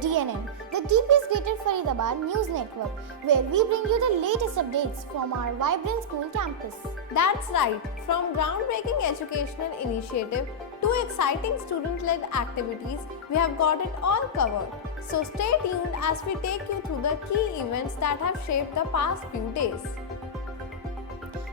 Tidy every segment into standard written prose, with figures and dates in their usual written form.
DNN, the DPS Greater Faridabad News Network, where we bring you the latest updates from our vibrant school campus. That's right, from groundbreaking educational initiative to exciting student-led activities, we have got it all covered. So stay tuned as we take you through the key events that have shaped the past few days.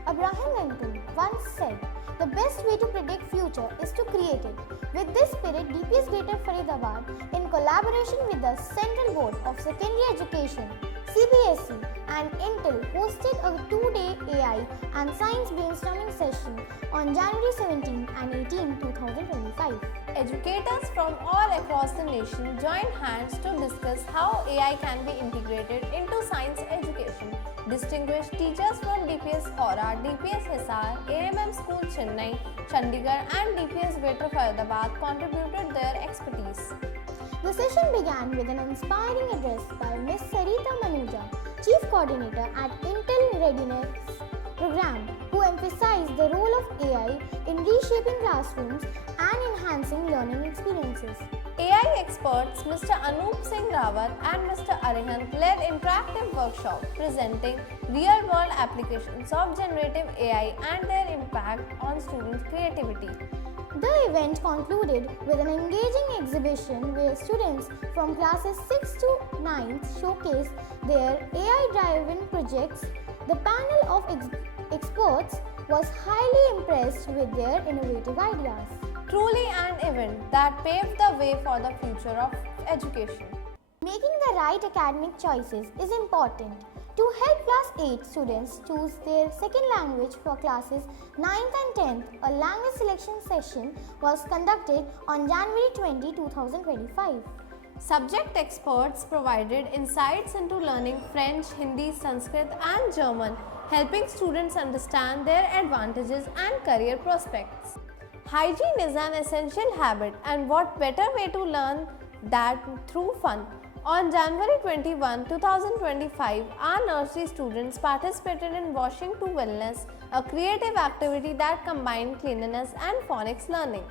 Abraham Lincoln once said, "The best way to predict future is to create it." With this spirit, DPS Greater Faridabad, in collaboration with the Central Board of Secondary Education, CBSE and Intel, hosted a 2-day AI and Science brainstorming session on January 17 and 18, 2025. Educators from all across the nation joined hands to discuss how AI can be integrated into science education. Distinguished teachers from DPS Hora, DPS Hisar, AMM School Chennai, Chandigarh and DPS Greater Faridabad contributed their expertise. The session began with an inspiring address by Ms. Sarita Manuja, Chief Coordinator at Intel Readiness Program, who emphasized the role of AI in reshaping classrooms and enhancing learning experiences. AI experts Mr. Anup Singh Rawat and Mr. Arihant led interactive workshop presenting real-world applications of generative AI and their impact on students' creativity. The event concluded with an engaging exhibition where students from classes 6 to 9 showcased their AI-driven projects. The panel of experts was highly impressed with their innovative ideas. Truly an event that paved the way for the future of education. Making the right academic choices is important. To help class 8 students choose their second language for classes 9th and 10th, a language selection session was conducted on January 20, 2025. Subject experts provided insights into learning French, Hindi, Sanskrit and German, helping students understand their advantages and career prospects. Hygiene is an essential habit, and what better way to learn that through fun. On January 21, 2025, our nursery students participated in Washing to Wellness, a creative activity that combined cleanliness and phonics learning.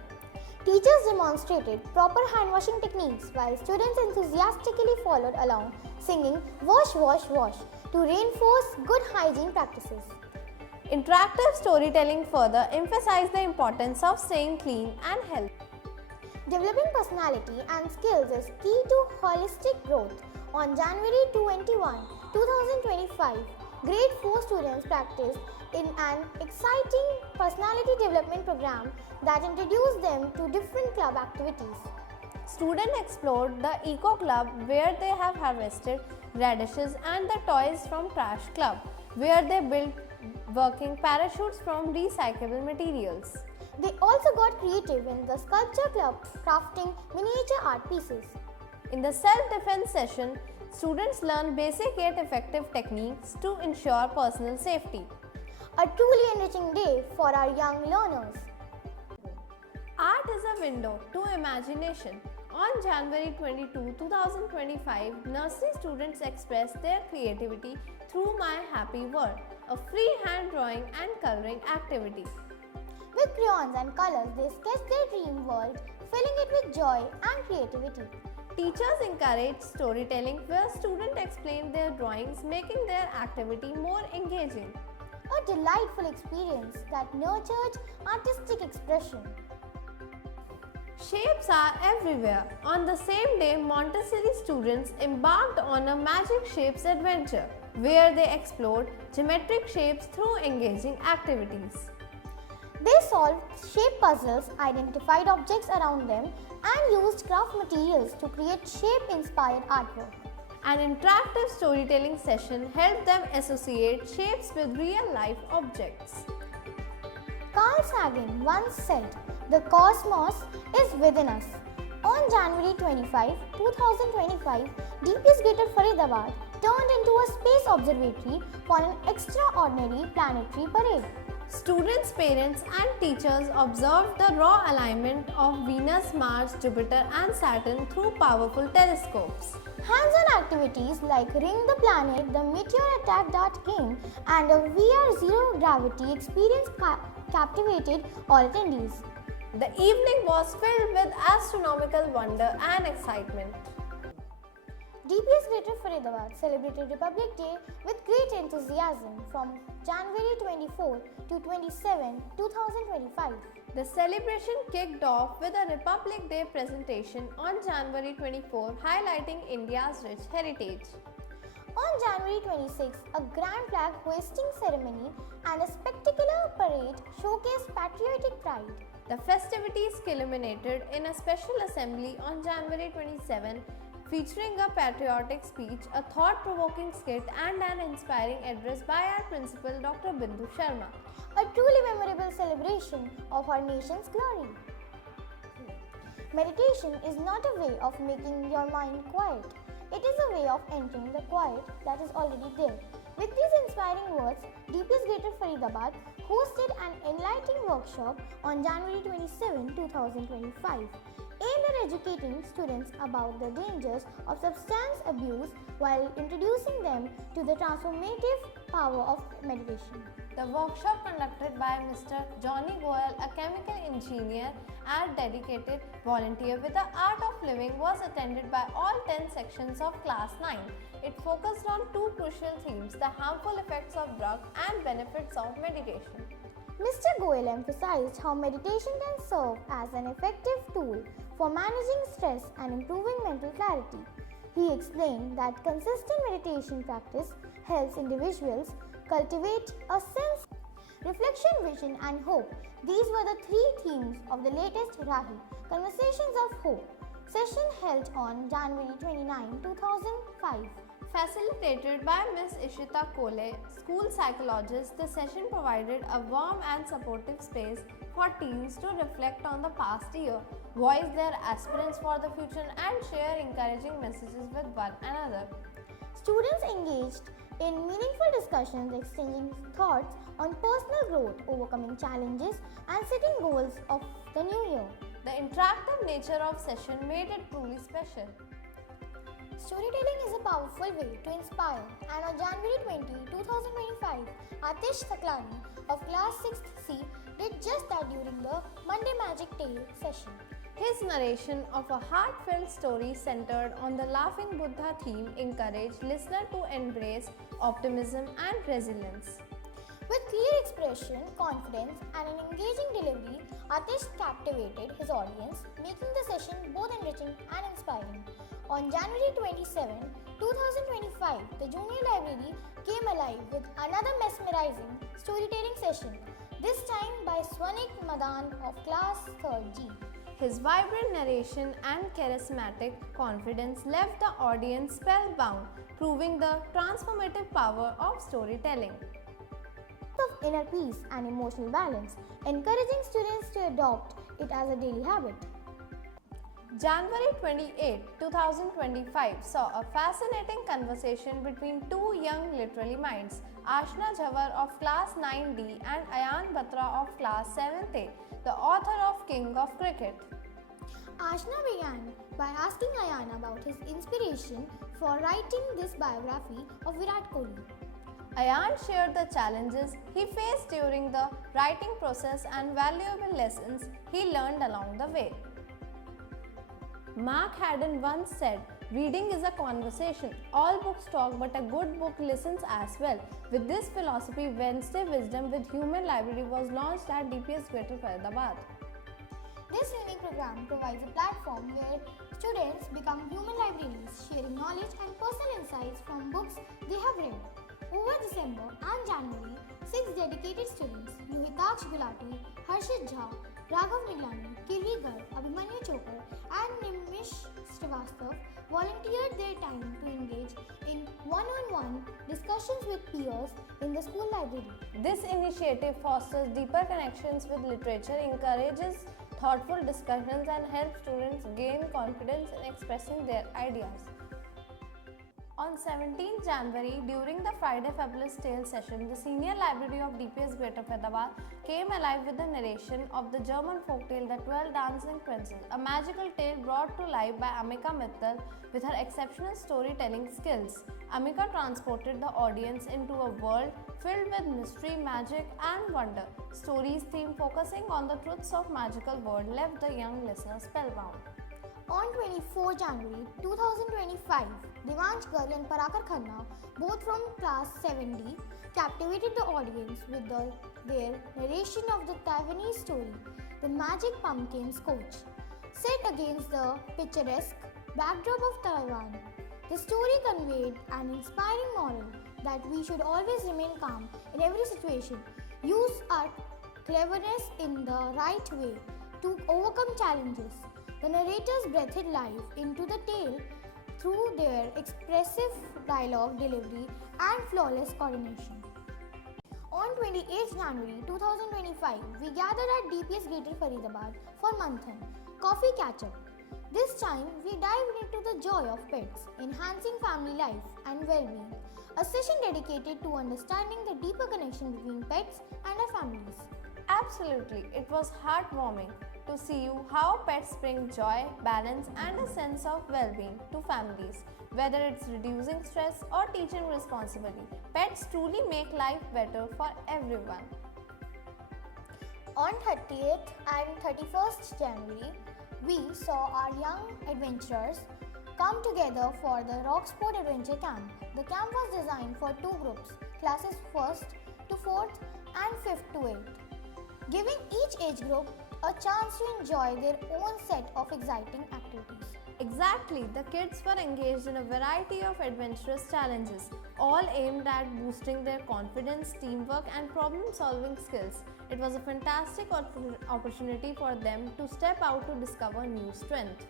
Teachers demonstrated proper hand washing techniques while students enthusiastically followed along, singing "Wash, Wash, Wash" to reinforce good hygiene practices. Interactive storytelling further emphasized the importance of staying clean and healthy. Developing personality and skills is key to holistic growth. On January 21, 2025, Grade 4 students practiced in an exciting personality development program that introduced them to different club activities. Students explored the Eco Club, where they have harvested radishes, and the Toys from Trash Club, where they built working parachutes from recyclable materials. They also got creative in the Sculpture Club, crafting miniature art pieces. In the self-defense session, students learned basic yet effective techniques to ensure personal safety. A truly enriching day for our young learners. Art is a window to imagination. On January 22, 2025, nursery students expressed their creativity through My Happy World, a free hand drawing and coloring activity. With crayons and colors, they sketched their dream world, filling it with joy and creativity. Teachers encouraged storytelling, where students explained their drawings, making their activity more engaging. A delightful experience that nurtured artistic expression. Shapes are everywhere. On the same day, Montessori students embarked on a magic shapes adventure, where they explored geometric shapes through engaging activities. They solved shape puzzles, identified objects around them, and used craft materials to create shape-inspired artwork. An interactive storytelling session helped them associate shapes with real-life objects. Carl Sagan once said, "The cosmos is within us." On January 25, 2025, DPS Greater Faridabad turned into a space observatory for an extraordinary planetary parade. Students, parents and teachers observed the raw alignment of Venus, Mars, Jupiter and Saturn through powerful telescopes. Hands-on activities like Ring the Planet, the Meteor Attack Dart Game and a VR Zero Gravity experience captivated all attendees. The evening was filled with astronomical wonder and excitement. DPS Greater Faridabad celebrated Republic Day with great enthusiasm from January 24 to 27, 2025. The celebration kicked off with a Republic Day presentation on January 24, highlighting India's rich heritage. On January 26, a grand flag hoisting ceremony and a spectacular parade showcased patriotic pride. The festivities culminated in a special assembly on January 27, featuring a patriotic speech, a thought-provoking skit, and an inspiring address by our principal, Dr. Bindu Sharma. A truly memorable celebration of our nation's glory. Meditation is not a way of making your mind quiet. It is a way of entering the quiet that is already there. With these inspiring words, DPS Greater Faridabad hosted an enlightening workshop on January 27, 2025, aimed at educating students about the dangers of substance abuse while introducing them to the transformative power of meditation. The workshop, conducted by Mr. Johnny Goyal, a chemical engineer and dedicated volunteer with the art of living, was attended by all 10 sections of Class 9. It focused on two crucial themes: the harmful effects of drug and benefits of meditation. Mr. Goyal emphasized how meditation can serve as an effective tool for managing stress and improving mental clarity. He explained that consistent meditation practice helps individuals cultivate a sense of reflection, vision, and hope. These were the three themes of the latest Rahi Conversations of Hope session held on January 29, 2005. Facilitated by Ms. Ishita Kole, school psychologist, the session provided a warm and supportive space for teens to reflect on the past year, voice their aspirations for the future, and share encouraging messages with one another. Students engaged in meaningful discussions, exchanging thoughts on personal growth, overcoming challenges, and setting goals of the new year. The interactive nature of session made it truly special. Storytelling is a powerful way to inspire, and on January 20, 2025, Atish Thaklani of Class 6th C did just that during the Monday Magic Tale session. His narration of a heartfelt story centered on the Laughing Buddha theme encouraged listeners to embrace optimism and resilience. With clear expression, confidence, and an engaging delivery, Atish captivated his audience, making the session both enriching and inspiring. On January 27, 2025, the Junior Library came alive with another mesmerizing storytelling session, this time by Swanik Madan of Class 3rd G. His vibrant narration and charismatic confidence left the audience spellbound, proving the transformative power of storytelling. Of inner peace and emotional balance, encouraging students to adopt it as a daily habit. January 28, 2025 saw a fascinating conversation between two young literary minds, Ashna Jawar of Class 9D and Ayan Batra of Class 7A, the author of King of Cricket. Ashna began by asking Ayan about his inspiration for writing this biography of Virat Kohli. Ayan shared the challenges he faced during the writing process and valuable lessons he learned along the way. Mark Haddon once said, "Reading is a conversation. All books talk, but a good book listens as well." With this philosophy, Wednesday Wisdom with Human Library was launched at DPS Greater Faridabad. This unique program provides a platform where students become human librarians, sharing knowledge and personal insights from books they have read. Over December and January, 6 dedicated students, Luhitaksh Gulati, Harshit Jha, Raghav Niglani, Kirvi Garg, Abhimanyu Chopar, and Nimish Srivastav volunteered their time to engage in one-on-one discussions with peers in the school library. This initiative fosters deeper connections with literature, encourages thoughtful discussions, and helps students gain confidence in expressing their ideas. On 17 January, during the Friday Fabulous Tale session, the Senior Library of DPS Greater Faridabad came alive with the narration of the German folktale The 12 Dancing Princes, a magical tale brought to life by Amika Mittal with her exceptional storytelling skills. Amika transported the audience into a world filled with mystery, magic, and wonder. Stories theme focusing on the truths of magical world left the young listeners spellbound. On 24 January 2025, Devansh Garg and Parakar Khanna, both from class 7D, captivated the audience with their narration of the Taiwanese story, The Magic Pumpkin's Coach. Set against the picturesque backdrop of Taiwan, the story conveyed an inspiring moral that we should always remain calm in every situation, use our cleverness in the right way to overcome challenges. The narrators breathed life into the tale through their expressive dialogue delivery and flawless coordination. On 28 January 2025, we gathered at DPS Greater Faridabad for Manthan Coffee Catch Up. This time, we dived into the joy of pets, enhancing family life and well-being, a session dedicated to understanding the deeper connection between pets and our families. Absolutely, it was heartwarming to see how pets bring joy, balance, and a sense of well-being to families. Whether it's reducing stress or teaching responsibility, pets truly make life better for everyone. On 30th and 31st January, we saw our young adventurers come together for the Rocksport Adventure Camp. The camp was designed for two groups, classes 1st to 4th and 5th to 8th, giving each age group a chance to enjoy their own set of exciting activities. Exactly, the kids were engaged in a variety of adventurous challenges, all aimed at boosting their confidence, teamwork, and problem solving skills. It was a fantastic opportunity for them to step out to discover new strength.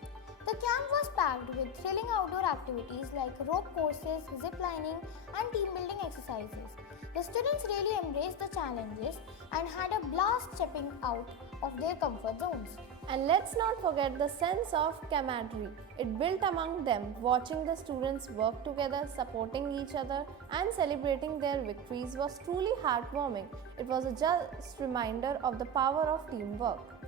The camp was packed with thrilling outdoor activities like rope courses, zip lining, and team building exercises. The students really embraced the challenges and had a blast stepping out of their comfort zones. And let's not forget the sense of camaraderie it built among them. Watching the students work together, supporting each other, and celebrating their victories was truly heartwarming. It was a just reminder of the power of teamwork.